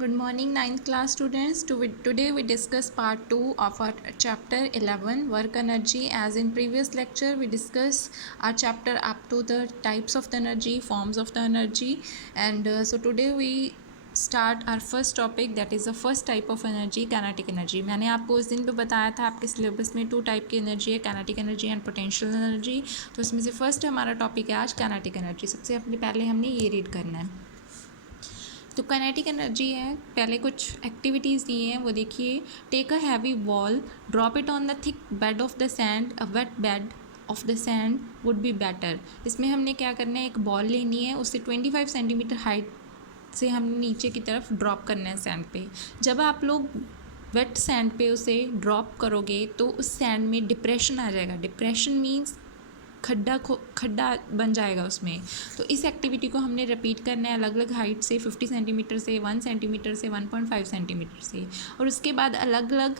Good morning, ninth class students. Today we discuss part 2 of our chapter 11, work energy. As in previous lecture, we discuss our chapter up to the types of the energy, forms of the energy. And so today we start our first topic, that is the first type of energy, kinetic energy. मैंने आपको उस दिन भी बताया था आपके syllabus में 2 type की एनर्जी है, kinetic energy and potential energy. तो इसमें से फर्स्ट हमारा टॉपिक है आज kinetic एनर्जी. सबसे पहले हमने ये रीड करना है. तो काइनेटिक एनर्जी है, पहले कुछ एक्टिविटीज़ दी हैं वो देखिए. Take a heavy ball, drop it on the thick bed of the sand, a wet bed of the sand would be better. इसमें हमने क्या करना है, एक बॉल लेनी है, उससे 25 सेंटीमीटर हाइट से हमने नीचे की तरफ ड्रॉप करना है सैंड पे. जब आप लोग वेट सैंड पे उसे ड्रॉप करोगे तो उस सैंड में डिप्रेशन आ जाएगा. डिप्रेशन मीन्स खड्डा बन जाएगा उसमें. तो इस एक्टिविटी को हमने रिपीट करना है अलग अलग हाइट से, 50 सेंटीमीटर से, 1 सेंटीमीटर से, 1.5 सेंटीमीटर से. और उसके बाद अलग अलग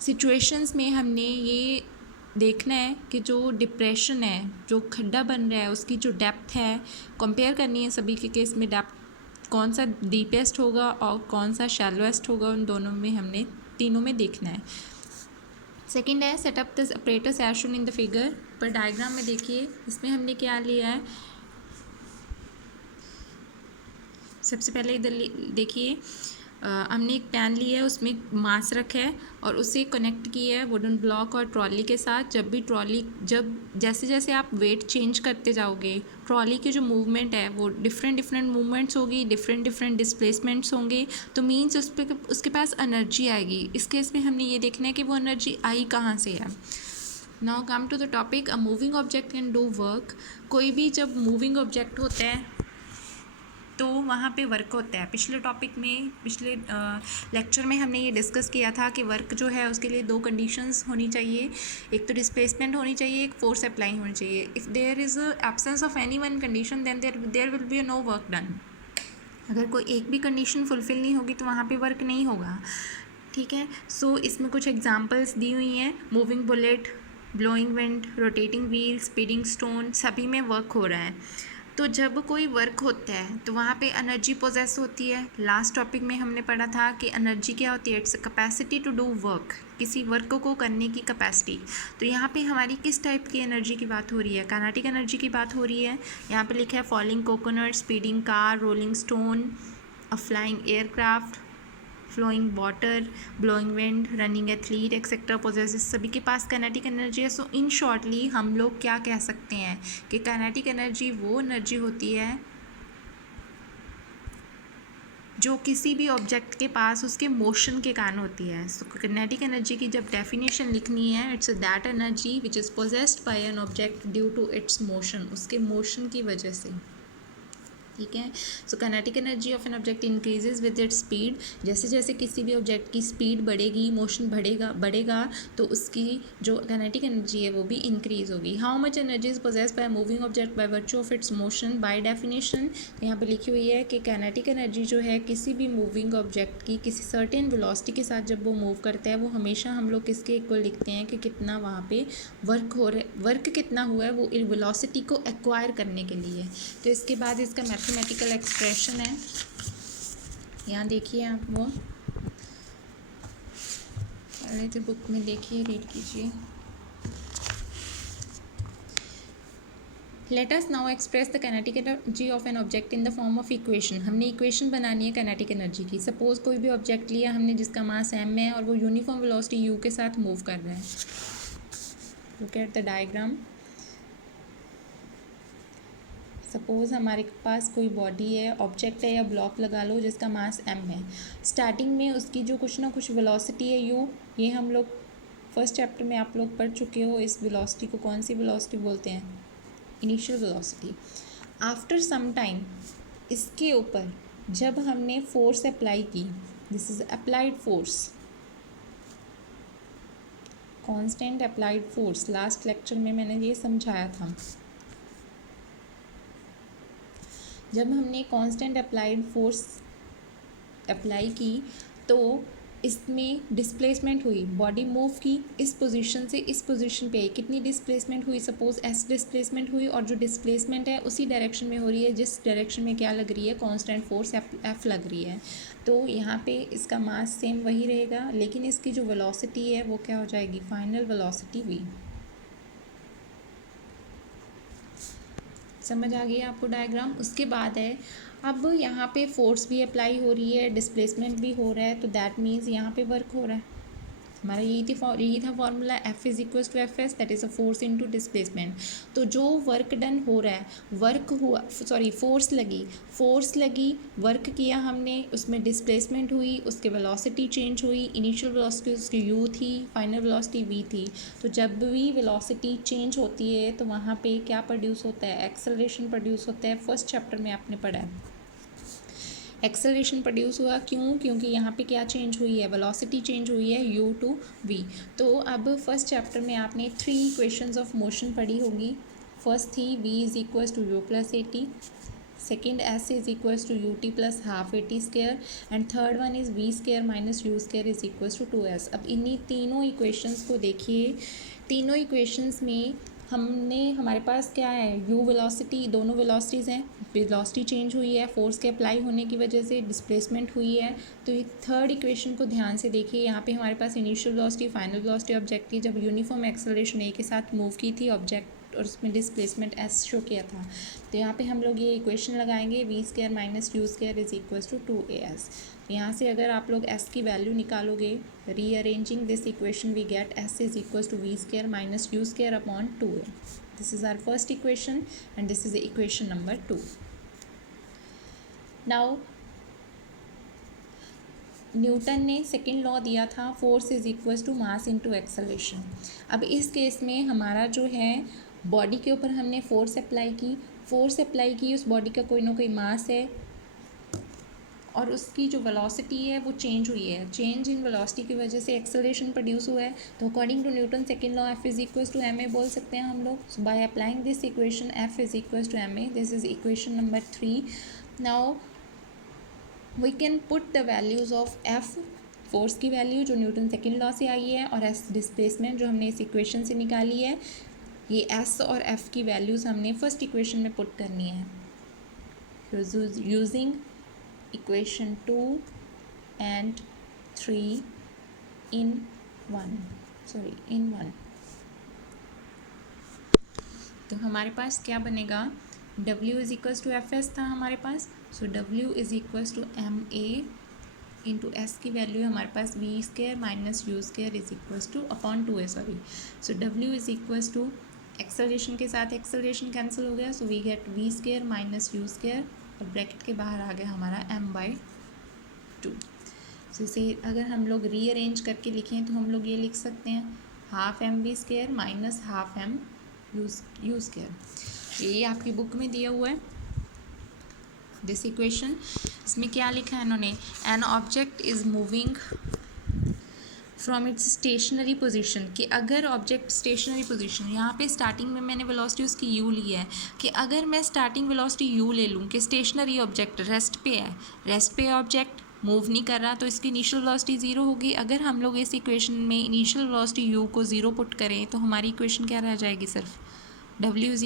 सिचुएशंस में हमने ये देखना है कि जो डिप्रेशन है, जो खड्डा बन रहा है, उसकी जो डेप्थ है कंपेयर करनी है. सभी के केस में डेप्थ कौन सा डीपेस्ट होगा और कौन सा शैलोएस्ट होगा, उन दोनों में हमने तीनों में देखना है. सेकेंड है setup the operators as shown in the figure. पर डायग्राम में देखिए इसमें हमने क्या लिया है. सबसे पहले इधर देखिए, हमने एक पैन लिया है, उसमें मास रखा है और उसे कनेक्ट किया है वुडन ब्लॉक और ट्रॉली के साथ. जब जैसे जैसे आप वेट चेंज करते जाओगे, ट्रॉली की जो मूवमेंट है वो डिफरेंट मूवमेंट्स होगी, डिफरेंट डिस्प्लेसमेंट्स होंगे. तो मीन्स उसके पास एनर्जी आएगी. इस केस में हमने ये देखना है कि वो एनर्जी आई कहाँ से है. Now come to the topic, a moving object can do work. कोई भी जब मूविंग ऑब्जेक्ट होता है तो वहाँ पे वर्क होता है. पिछले लेक्चर में हमने ये डिस्कस किया था कि वर्क जो है उसके लिए 2 कंडीशंस होनी चाहिए. एक तो डिस्प्लेसमेंट होनी चाहिए, एक फोर्स अप्लाई होनी चाहिए. If there is absence of any one condition then there will be no work done. अगर कोई एक भी कंडीशन फुलफिल नहीं होगी तो वहाँ पे वर्क नहीं होगा. ठीक है. सो इसमें कुछ एग्जांपल्स दी हुई हैं. Moving bullet, blowing wind, rotating wheel, speeding stone, सभी में वर्क हो रहा है. तो जब कोई वर्क होता है तो वहाँ पे एनर्जी पोजेस होती है. लास्ट टॉपिक में हमने पढ़ा था कि एनर्जी क्या होती है, it's capacity to do work, किसी वर्क को करने की कैपेसिटी. तो यहाँ पे हमारी किस टाइप की एनर्जी की बात हो रही है, काइनेटिक एनर्जी की बात हो रही है. यहाँ पे लिखा है falling coconut, speeding car, rolling stone, a flying aircraft, flowing water, blowing wind, running athlete etcetera possesses. सभी के पास काइनेटिक एनर्जी है. सो इन शॉर्टली हम लोग क्या कह सकते हैं कि काइनेटिक एनर्जी वो एनर्जी होती है जो किसी भी ऑब्जेक्ट के पास उसके मोशन के कारण होती है. सो काइनेटिक एनर्जी की जब डेफिनेशन लिखनी है, it's that energy which is possessed by an object due to its motion, उसके मोशन की वजह से. ठीक है. So kinetic energy of an object increases with its speed. जैसे जैसे किसी भी ऑब्जेक्ट की स्पीड बढ़ेगी, मोशन बढ़ेगा तो उसकी जो काइनेटिक एनर्जी है वो भी इंक्रीज होगी. How much energy is possessed by moving object by virtue of its motion by definition. तो यहाँ पे लिखी हुई है कि काइनेटिक एनर्जी जो है किसी भी मूविंग ऑब्जेक्ट की किसी सर्टेन वेलोसिटी के साथ जब वो मूव करता है, वो हमेशा हम लोग किसके इक्वल लिखते हैं कि कितना वहाँ पे वर्क कितना हुआ है वो वेलोसिटी को एक्वायर करने के लिए. तो इसके बाद इसका मैथमेटिकल एक्सप्रेशन है, यहाँ देखिए आप वो पहले तो बुक में देखिए, रीड कीजिए. Let us now express the kinetic energy of an object in the form of equation. हमने इक्वेशन बनानी है काइनेटिक एनर्जी की. सपोज कोई भी ऑब्जेक्ट लिया हमने जिसका मास m है और वो यूनिफॉर्म वेलोसिटी u के साथ मूव कर रहा है. Look at the diagram. Suppose हमारे पास कोई बॉडी है, ऑब्जेक्ट है या ब्लॉक लगा लो जिसका मास m है. स्टार्टिंग में उसकी जो कुछ ना कुछ वेलोसिटी है u, ये हम लोग फर्स्ट चैप्टर में आप लोग पढ़ चुके हो. इस वेलोसिटी को कौन सी वेलोसिटी बोलते हैं, initial velocity. After some time इसके ऊपर जब हमने फोर्स अप्लाई की, this is applied force, constant applied force. Last lecture में मैंने ये समझाया था. जब हमने कांस्टेंट अप्लाइड फोर्स अप्लाई की तो इसमें डिस्प्लेसमेंट हुई, बॉडी मूव की, इस पोजीशन से इस पोजीशन पे आई, कितनी डिस्प्लेसमेंट हुई, सपोज एस डिस्प्लेसमेंट हुई, और जो डिस्प्लेसमेंट है उसी डायरेक्शन में हो रही है जिस डायरेक्शन में क्या लग रही है, कांस्टेंट फोर्स एफ लग रही है। तो यहाँ पे इसका मास सेम वही रहेगा, लेकिन इसकी जो वेलोसिटी है वो क्या हो जाएगी, फाइनल वेलोसिटी v। समझ आ गई आपको डायग्राम। उसके बाद है, अब यहाँ पे फोर्स भी अप्लाई हो रही है, डिस्प्लेसमेंट भी हो रहा है, तो दैट मीन्स यहाँ पे वर्क हो रहा है। हमारा यही था formula, F is equal to F S, that is a force into displacement. तो जो वर्क डन हो रहा है, वर्क हुआ, सॉरी फोर्स लगी, वर्क किया हमने, उसमें डिस्प्लेसमेंट हुई, उसके वेलोसिटी चेंज हुई, इनिशियल वेलोसिटी उसकी u थी, फाइनल वेलोसिटी v थी। तो जब भी वेलोसिटी चेंज होती है तो वहाँ पे क्या प्रोड्यूस होता है, एक्सेलरेशन प्रोड्यूस होता है। फर्स्ट चैप्टर में आपने पढ़ा है एक्सेलरेशन प्रोड्यूस हुआ, क्योंकि यहाँ पे क्या चेंज हुई है, वेलोसिटी चेंज हुई है u टू v। तो अब फर्स्ट चैप्टर में आपने 3 इक्वेशंस ऑफ मोशन पढ़ी होगी। फर्स्ट थी v is equal to u plus AT, second s is equal to ut plus half AT square, and third one is v square minus u square is equal to 2s। अब इन्हीं तीनों equations को देखिए, तीनों equations में हमारे पास क्या है, u वेलोसिटी, दोनों वेलोसिटीज़ हैं, वेलोसिटी चेंज हुई है, फोर्स के अप्लाई होने की वजह से डिस्प्लेसमेंट हुई है। तो ये थर्ड इक्वेशन को ध्यान से देखिए, यहाँ पे हमारे पास initial velocity, final velocity object की, जब यूनिफॉर्म एक्सेलरेशन ए के साथ मूव की थी ऑब्जेक्ट, और उसमें डिस्प्लेसमेंट एस शो किया था। तो यहाँ पे हम लोग ये इक्वेशन लगाएंगे, V square minus U square is equal to 2as। यहाँ से अगर आप लोग s की वैल्यू निकालोगे, rearranging this equation we get s is equal to V square minus U square upon 2a। This is our first equation and this is equation number 2। Now Newton ने second law दिया था, force is equal to mass into acceleration. अब इस case में हमारा जो है, body के ऊपर हमने फोर्स अप्लाई की, उस बॉडी का कोई ना कोई मास है और उसकी जो वेलोसिटी है वो चेंज हुई है, चेंज इन वेलोसिटी की वजह से एक्सेलरेशन प्रोड्यूस हुआ है। तो according to Newton second law F is equal to ma बोल सकते हैं हम लोग। By applying this equation F is equal to ma, this is equation number 3। Now we can put the values of F, force की value जो Newton second law से आई है, और S डिस्प्लेसमेंट जो हमने इस इक्वेशन से निकाली है, ये S और F की वैल्यूज़ हमने फर्स्ट इक्वेशन में पुट करनी है यूजिंग इक्वेशन 2 and 3 in 1। तो हमारे पास क्या बनेगा, W is equals to F S था हमारे पास, so W is equals to ma into S की वैल्यू है हमारे पास v square minus U square is equals to upon 2a, so W is equals to, acceleration के साथ acceleration cancel हो गया, so we get v square minus U square, और bracket के बाहर आ गया हमारा m/2। सो इसे अगर हम लोग रीअरेंज करके लिखें तो हम लोग ये लिख सकते हैं, half mv square minus half m you square. ये आपकी बुक में दिया हुआ है दिस इक्वेशन। इसमें क्या लिखा है इन्होंने, an object is moving from its stationary position, कि अगर ऑब्जेक्ट स्टेशनरी पोजीशन, यहाँ पे स्टार्टिंग में मैंने वेलोसिटी उसकी u ली है, कि अगर मैं स्टार्टिंग वेलोसिटी u ले लूँ कि स्टेशनरी ऑब्जेक्ट रेस्ट पे ऑब्जेक्ट मूव नहीं कर रहा, तो इसकी इनिशियल वेलोसिटी 0 होगी। अगर हम लोग इस इक्वेशन में इनिशियल वेलोसिटी u को 0 पुट करें तो हमारी इक्वेशन क्या रह जाएगी, सिर्फ W इज